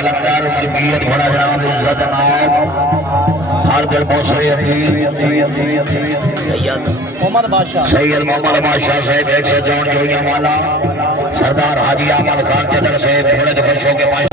कलंदर मलकियत घोड़ा जनाब इज्जत नाम हर दिल मोसरे सैयद मोहम्मद बादशाह साहब 104 जोड़ियां वाला सरदार हाजी अहमद खान के तरफ से घोड़े के बच्चों के पास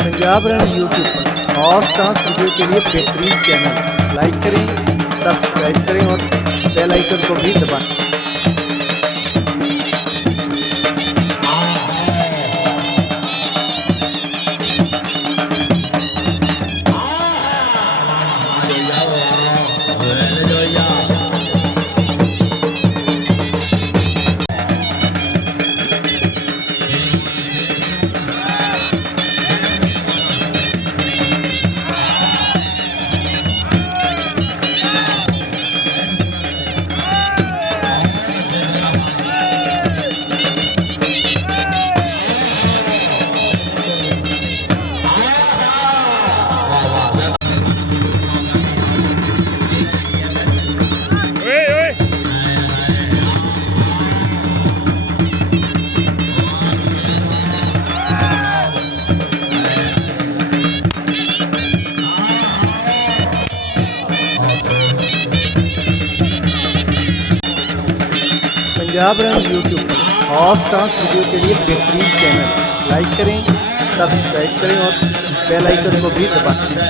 पंजाब रन यूट्यूब पर और डांस वीडियो के लिए बेहतरीन चैनल लाइक करें, सब्सक्राइब करें और बेल आइकन को भी दबाएं। पंजाब रन यूट्यूब पर और डांस वीडियो के लिए बेहतरीन चैनल लाइक करें, सब्सक्राइब करें और बेल आइकन को भी दबाएं।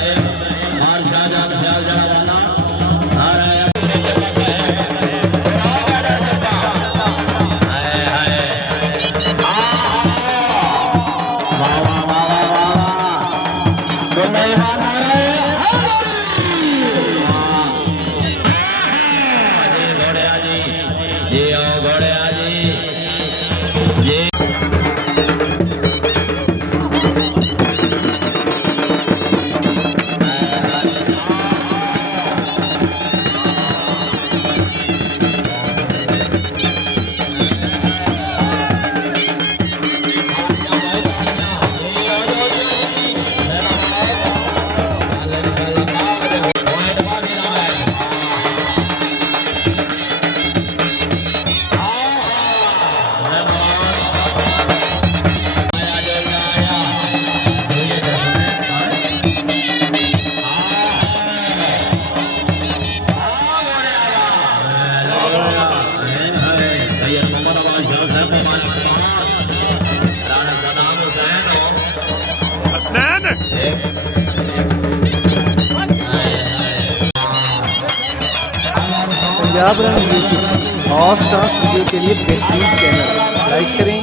पंजाब रन यूट्यूब और डांस वीडियो के लिए बेहतरीन चैनल लाइक करें,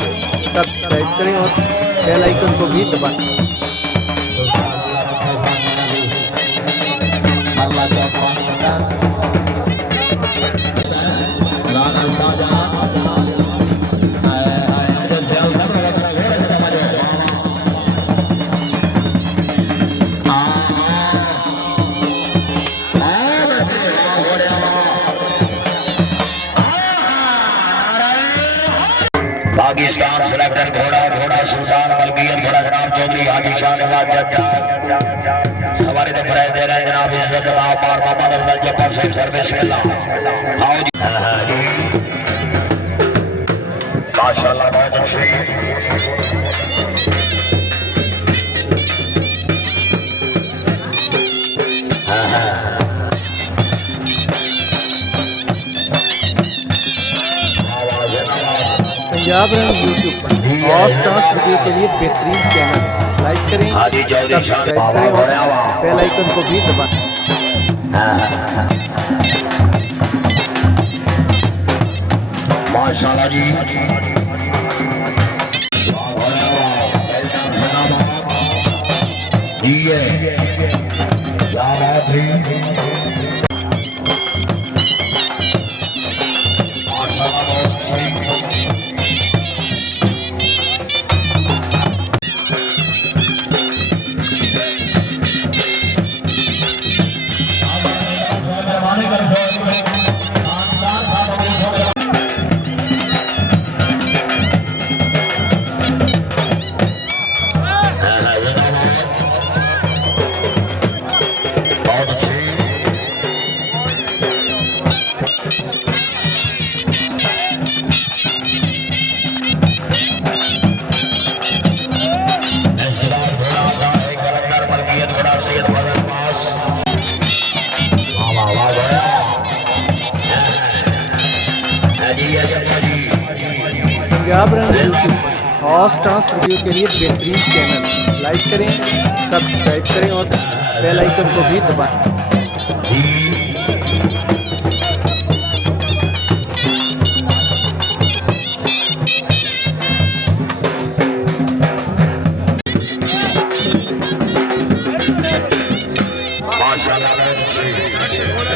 सब्सक्राइब करें और बेल आइकन को भी दबाएं। पाकिस्तान सिलेक्टेड घोड़ा सुल्तान मलकियत घोड़ा जनाब चौधरी हाजी शाह नवाज जट्टा सवारी तो प्राइज दे रहे हैं जनाब इज्जत नाम पार मोहम्मद अफजल जब्बार साहब सर्विस मिला आओ जी माशाल्लाह बहुत अच्छी पंजाब रन यूट्यूब पर और डांस वीडियो के लिए बेहतरीन चैनल लाइक करें, सब्सक्राइब करें और बेल आइकन को भी दबाएं। माशाल्लाह जी ये क्या बात है पंजाब रन यूट्यूब पर हॉट डांस वीडियो के लिए बेहतरीन चैनल। लाइक करें, सब्सक्राइब करें और बेल आइकन को भी दबाएं।